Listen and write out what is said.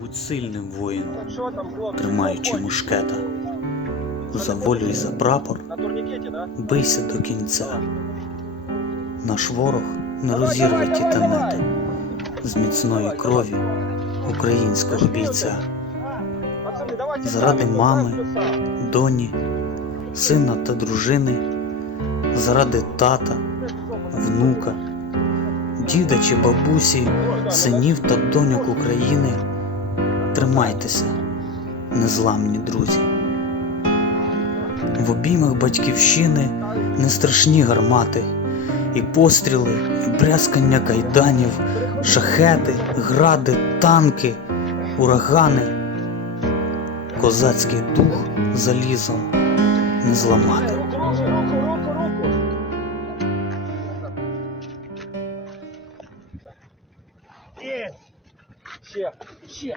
Будь сильним воїном, тримаючи мушкета. За волю і за прапор. Бийся до кінця. Наш ворог не розірве ті тенети з міцної крові українського бійця. Заради мами. доні, сина та дружини, заради тата, внука, діда чи бабусі, синів та доньок України. Тримайтеся, незламні друзі. В обіймах батьківщини не страшні гармати, і постріли, і брязкання кайданів, шахеди, гради, танки, урагани. Козацький дух залізом не зламати. Ще,